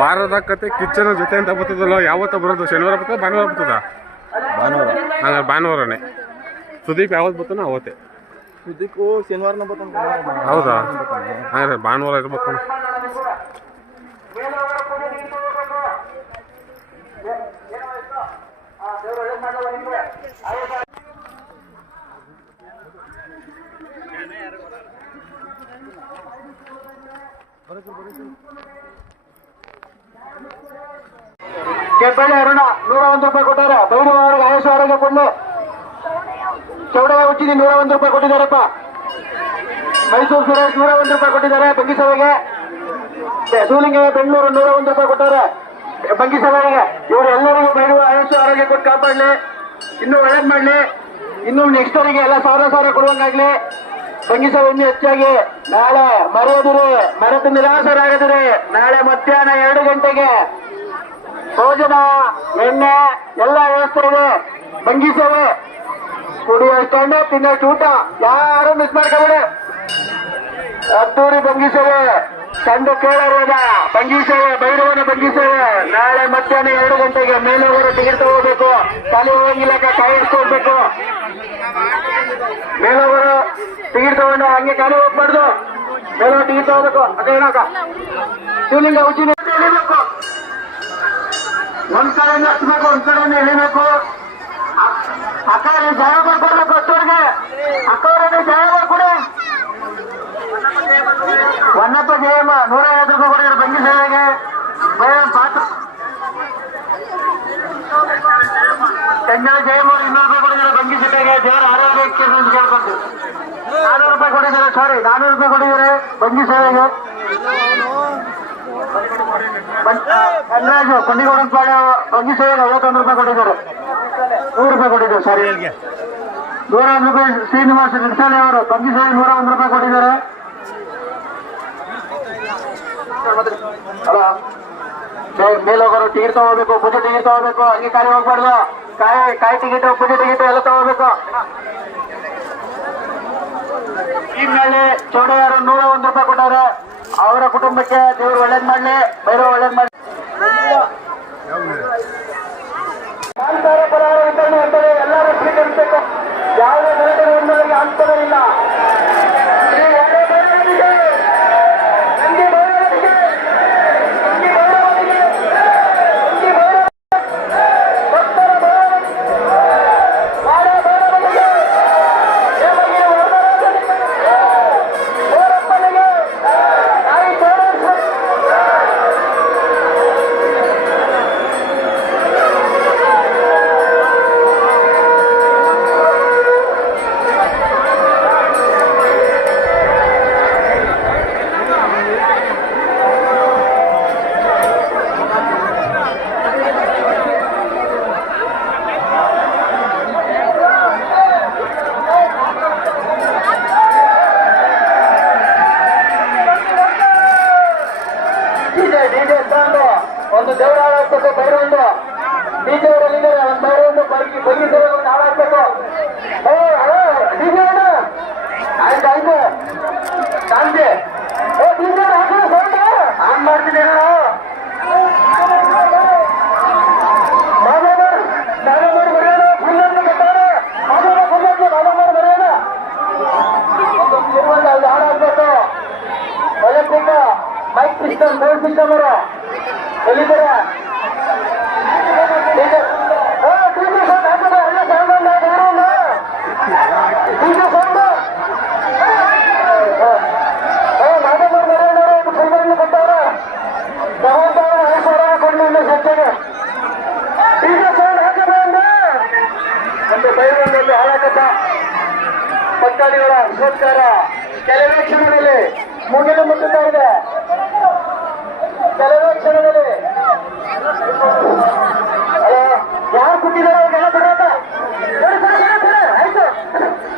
ವಾರದ ಕತೆ ಕಿಚ್ಚನ ಜೊತೆ ಅಂತ ಬರ್ತದಲ್ಲ, ಯಾವತ್ತ ಬರೋದು? ಶನಿವಾರ ಬರ್ತದ, ಭಾನುವಾರ ಬರ್ತದ? ಭಾನುವಾರ. ಹಂಗಾರೆ ಭಾನುವಾರನೇ. ಸುದೀಪ್ ಯಾವತ್ತು ಬರ್ತಾನೋ ಅವತ್ತೇ. ಸುದೀಪ್ ಶನಿವಾರನ ಬರ್ತಾನೆ. ಹೌದಾ? ಹಾಗಾದ್ರೆ ಭಾನುವಾರ ಇರ್ಬೇಕು. ಕೆಬ್ಬಳ್ಳಿ ಅರುಣ 101 ರೂಪಾಯಿ ಕೊಟ್ಟಾರೆ. ಬೈರು ಅವರಿಗೆ ಆಯುಷ ಆರೋಗ್ಯ ಕೊಂಡು ಚೌಡಯ್ಯ ಉಚ್ಚಿನಿ 101 ರೂಪಾಯಿ ಕೊಟ್ಟಿದ್ದಾರಪ್ಪ. ಮೈಸೂರು ಸುರೇಶ್ 101 ರೂಪಾಯಿ ಕೊಟ್ಟಿದ್ದಾರೆ ಬಂಗಿಸಭೆಗೆ. ಸೂಲಿಂಗ ಬೆಂಗಳೂರು 101 ರೂಪಾಯಿ ಕೊಟ್ಟಾರೆ ಬಂಗಿಸಭೆಗೆ. ಇವರು ಎಲ್ಲರಿಗೂ ಬೈರುವ ಆಯುಷ ಆರೋಗ್ಯ ಕೊಟ್ಟು ಕಾಪಾಡಲಿ, ಇನ್ನೂ ಒಳ್ಳೇದ್ ಮಾಡ್ಲಿ, ಇನ್ನು ನೆಕ್ಸ್ಟ್ ಅವರಿಗೆ ಎಲ್ಲ ಸಾವಿರ ಕೊಡುವಂಗಾಗ್ಲಿ. ಬಂಗಿಸಭೆ ಇನ್ನೂ ಹೆಚ್ಚಾಗಿ ನಾಳೆ ಮರೆಯೋದಿರಿ, ಮರೆತು ನಿರಾಸರಾಗದಿರಿ. ನಾಳೆ ಮಧ್ಯಾಹ್ನ 2 ಗಂಟೆಗೆ ಭೋಜನ, ಎಣ್ಣೆ ಎಲ್ಲ ವ್ಯವಸ್ಥೆ ಇದೆ. ಬಂಗಿಸೇವೆ, ಕುಡಿಯೋಷ್ಟು ಎಣ್ಣೆ, ತಿನ್ನೋಷ್ಟು ಊಟ, ಯಾರು ಮಿಸ್ ಮಾಡ್ಕೊಬೇಡಿ. ಅದ್ದೂರಿ ಬಂಗಿಸೇವೆ, ಕಂಡು ಕೇಳೋದ ಬಂಗಿಸೇವೆ, ಭೈರವನ ಬಂಗಿಸೇವೆ. ನಾಳೆ ಮಧ್ಯಾಹ್ನ 2 ಗಂಟೆಗೆ ಮೇಲೋಗರು ಟಿಕೆಟ್ ತಗೋಬೇಕು. ಖಾಲಿ ಹೋಗಿಲ್ಲ, ಕಾಯಿಸ್ಕೋಬೇಕು. ಮೇಲೋಗರು ಟಿಕೆಟ್ ತಗೊಂಡು ಹಂಗೆ ಖಾಲಿ ಹೋಗ್ಬಾರ್ದು. ಮೇಲೋಗರು ಟಿಕೆಟ್ ತಗೋಬೇಕು. ಅದೇ ಏನಕ್ಕ ಶಿವಲಿಂಗ ಉಚಿತ ಇಳಿಬೇಕು. ಒಂದ್ ಕಡೆಯಿಂದ ಹತ್ಬೇಕು, ಒಂದ್ ಕಡೆಯಿಂದ ಇಳಿಬೇಕು. ಅಕ್ಕ ಜಯ ಮಾಡ್ಕೊಡ್ಬೇಕು. ಅಷ್ಟವ್ರಿಗೆ ಅಕ್ಕವ್ರಿಗೆ ಜಯ ಮಾಡ್ಕೊಡಿ. ಹೊನ್ನಪ್ಪ ಜಯಮ್ಮ 150 ರೂಪಾಯಿ ಕೊಡಿದ್ರು ಬಂಗಿ ಸೇವೆಗೆ. ಪಾತ್ರ ಚಂದನ ಜಯಮ್ಮ 200 ರೂಪಾಯಿ ಕೊಡಿದ್ರು ಬಂಗಿ ಸೇವೆಗೆ. ದೇವರ ಆರೋಗ್ಯಕ್ಕೆ ಕೇಳ್ಕೊಳ್ತೀವಿ. 400 ರೂಪಾಯಿ ಕೊಟ್ಟಿದ್ದಾರೆ, ಸಾರಿ 400 ರೂಪಾಯಿ ಕೊಟ್ಟಿದ್ದಾರೆ ಬಂಗಿ ಸೇವೆಗೆ. ಕನ್ನರಾಜು ಕೊಂಡಿಗೌಡನಪಾಳ್ಯ ಬಂಗಿ ಸೇವೆಗೆ 51 ರೂಪಾಯಿ ಕೊಟ್ಟಿದ್ದಾರೆ. 100 ರೂಪಾಯಿ ಕೊಟ್ಟಿದ್ದಾರೆ, ಸಾರಿ 101 ರೂಪಾಯಿ. ಶ್ರೀನಿವಾಸ ನಿಡ್ಸಾಲೆ ಅವರು ಬಂಗಿ ಸೇವೆ 101 ರೂಪಾಯಿ ಕೊಟ್ಟಿದ್ದಾರೆ. ಅಲ್ಲ, ಮೇಲೋಗರು ಟಿಕೆಟ್ ತಗೋಬೇಕು, ಪೂಜೆ ಟಿಕೆಟ್ ತಗೋಬೇಕು. ಹಂಗೆ ಖಾಲಿ ಹೋಗ್ಬಾರ್ದು. ಕಾಯಿ ಟಿಕೆಟ್, ಪೂಜೆ ಟಿಕೆಟ್ ಎಲ್ಲ ತಗೋಬೇಕು. ಈಗಿನಲ್ಲಿ ಚೌಡಯ್ಯರು 101 ರೂಪಾಯಿ ಕೊಟ್ಟವ್ರೆ. ಅವರ ಕುಟುಂಬಕ್ಕೆ ದೇವರು ಒಳ್ಳೇದ್ ಮಾಡ್ಲಿ, ಭೈರವ ಒಳ್ಳೇದ್ ಮಾಡ್ಲಿ. ಪರಾರ ವಿತರಣೆ ಅಂತಾರೆ, ಎಲ್ಲರೂ ಸ್ವೀಕರಿಸಬೇಕು. ಯಾವುದೇ ಗಲಾಟೆಗೆ ಅನುಕೂಲವಿಲ್ಲ. ಒಂದು ದೇವರ ಹಾಳಾಗ್ಬೇಕು, ಬೈರೊಂದು ಡಿಜೆವರಲ್ಲಿ ಒಂದು ಬೈರೊಂದು ಬಗ್ಗಿಸಲು ಒಂದು ಹಾಳಾಗ್ಬೇಕು. ಡಿಜೆ ಆಯ್ತು ಆಯ್ತು ಶಾಂತಿ. ಡಿಜೆ ಆನ್ ಮಾಡ್ತೀನಿ ಹಾಳಾಗ್ಬೇಕು. Electric mic system, sound system ಅವರು ಎಲ್ಲಿದ್ದಾರೆ? ಬೈರುಗಳಲ್ಲಿ ಹಾಳಾಟ ಪಕ್ಕಾಡಿಗಳ ಸರ್ಕಾರ ಕೆಲವೇ ಕ್ಷಣದಲ್ಲಿ ಮುಗಿಲು ಮುಟ್ಟುತ್ತಾ ಇದೆ. ಕೆಲವೇ ಕ್ಷಣದಲ್ಲಿ ಯಾರು ಕೊಟ್ಟಿದ್ದಾರೆ ಅವ್ರಿಗೆಲ್ಲ ಬಿಡೋದ ಆಯ್ತು.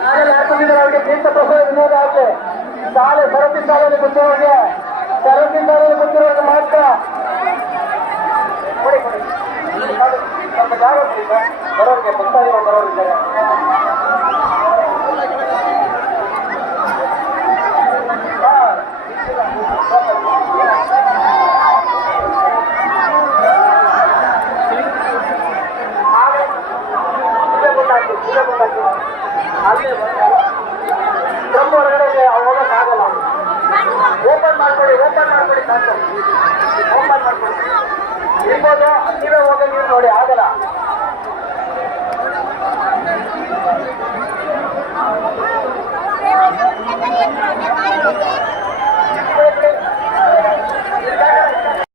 ಆಮೇಲೆ ಯಾರು ಕೊಟ್ಟಿದ್ದಾರೆ ಅವ್ರಿಗೆ ತೀರ್ಥ ಪ್ರಸಾದ ವಿನೋದ ಆಗಲಿ. ಶಾಲೆ ಸರತಿ ಶಾಲೆಯಲ್ಲಿ ಗೊತ್ತಿರೋರಿಗೆ, ಸರತಿ ಶಾಲೆಯಲ್ಲಿ ಗೊತ್ತಿರೋರಿಗೆ ಮಾತ್ರ ಕೊಡಿ ಕೊಡಿ. ಸ್ವಲ್ಪ ಜಾಗ ಬರೋರಿಗೆ ಭಕ್ತಾದಿಗಳು ಬರೋರಿದ್ದಾರೆ. ಅಲ್ಲಿ ಡ್ರಮ್ ಹೊರಗಡೆ ಹೋಗೋಕ್ಕಾಗಲ್ಲ. ಓಪನ್ ಮಾಡ್ಕೊಡಿ ಸಾಕು. ಓಪನ್ ಮಾಡ್ಕೊಡಿ. ಇರ್ಬೋದು, ನೀವೇ ಹೋಗಿ ನೀವು ನೋಡಿ, ಆಗಲ್ಲ.